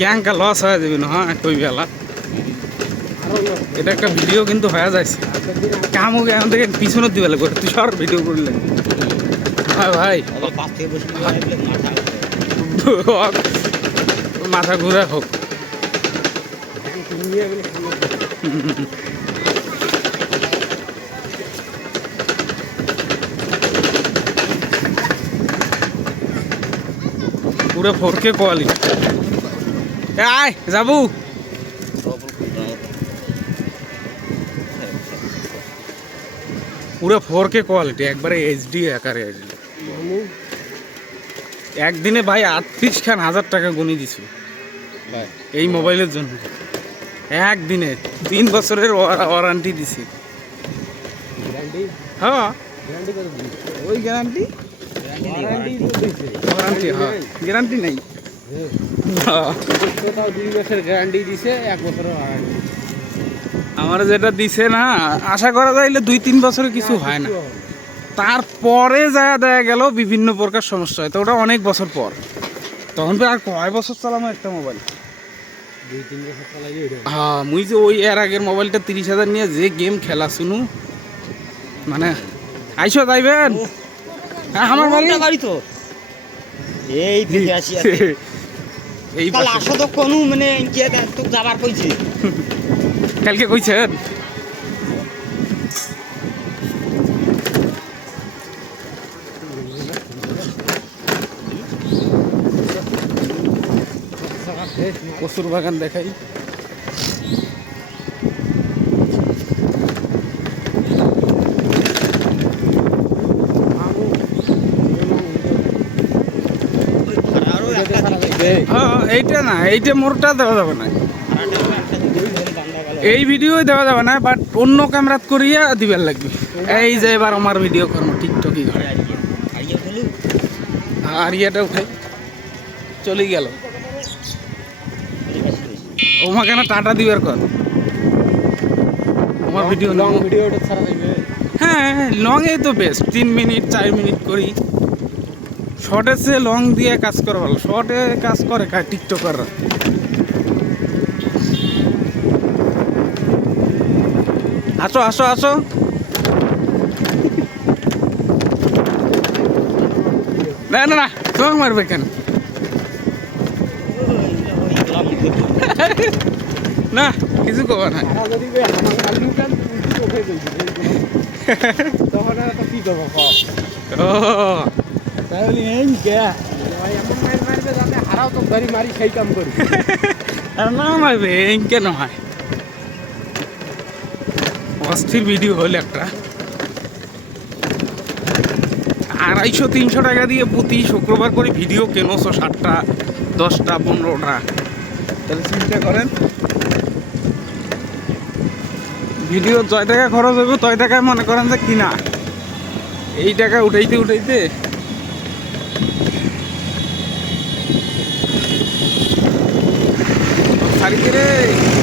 ক্যাঙ্কা loss হয়ে যাবে না হ্যাঁ কই বেলা। এটা একটা ভিডিও কিন্তু হয়ে আগের কাম হোক এখন থেকে পিছনের দিবেলা করে তুই সর ভিডিও করলে হ্যাঁ ভাই। মাথা ঘুরা হোক ব্যাংক নিয়ে গেলে সামনে পুরো ফোর কে কোয়ালিটি আয় যাবু। পুরো ফোর কে কোয়ালিটি একবারে এইচডি আকারে একদিনে ভাই আটত্রিশ খান হাজার টাকা গুনি দিছি। এই মোবাইলের জন্য। একদিনে তিন বছরের ওয়ারান্টি দিছি। হ্যাঁ। ওই গ্যারান্টি গ্যারান্টি হ্যাঁ গ্যারান্টি নেই। দুই মাসের গ্যারান্টি দিছে আমার যেটা দিছে না, আশা করা যাইলে দুই তিন বছরে কিছু হয় না। তারপরে যা দেখা গেল বিভিন্ন প্রকার সমস্যা হয়। তো ওটা অনেক বছর পর। তখন আর কয় বছর চালানো একটা মোবাইল বছর হ্যাঁ মুই যে ওই এর আগের মোবাইলটা তিরিশ হাজার নিয়ে যে গেম খেলা শুনু মানে আইসো যাইবেন হ্যাঁ, আমার বাড়ি বাড়ি তো। এই থেকে আসি এই কাল। আসো তো কোনো মানে কে তো যাবার কইছে। কালকে কইছেন? কচুর বাগান দেখাই মামু আরও একটা দিকে হ্যাঁ এইটা না এইটা মোরটা দেওয়া যাবে না। এই ভিডিও দেওয়া যাবে না বাট অন্য ক্যামেরাত করিয়া দিবার লাগবে। এই যে এবার আমার ভিডিও করব টিকটকই আইয়া বলু আর ইয়েটা উঠাই চলে গেল। ওমাকে না টাটা দিবার কর? আমার ভিডিও লং যাইবে হ্যাঁ লং এই তো বেস্ট তিন মিনিট চার মিনিট করি। শর্টে সে লং দিয়ে কাজ করে ভালো। শর্টে কাজ করে কার টিকটকাররা আসো আসো আসো। না না না তোমাকে মারবে কেন? না কিছু কবা না। তখন কি করব ও। তাহলে এই কে ভাই এমন মার হারাও তো ধরি মারি সেই কাম করি আর না মারবে এই কেন হয় অস্থির ভিডিও হল একটা। আড়াইশো তিনশো টাকা দিয়ে প্রতি শুক্রবার করে ভিডিও কেনোশো ষাটটা দশটা পনেরোটা? তাহলে চিন্তা করেন। ভিডিও ছয় টাকা খরচ হবে তয় টাকায় মনে করেন যে কিনা। এই টাকা উঠাইতে উঠাইতে ছাড়িছি রে?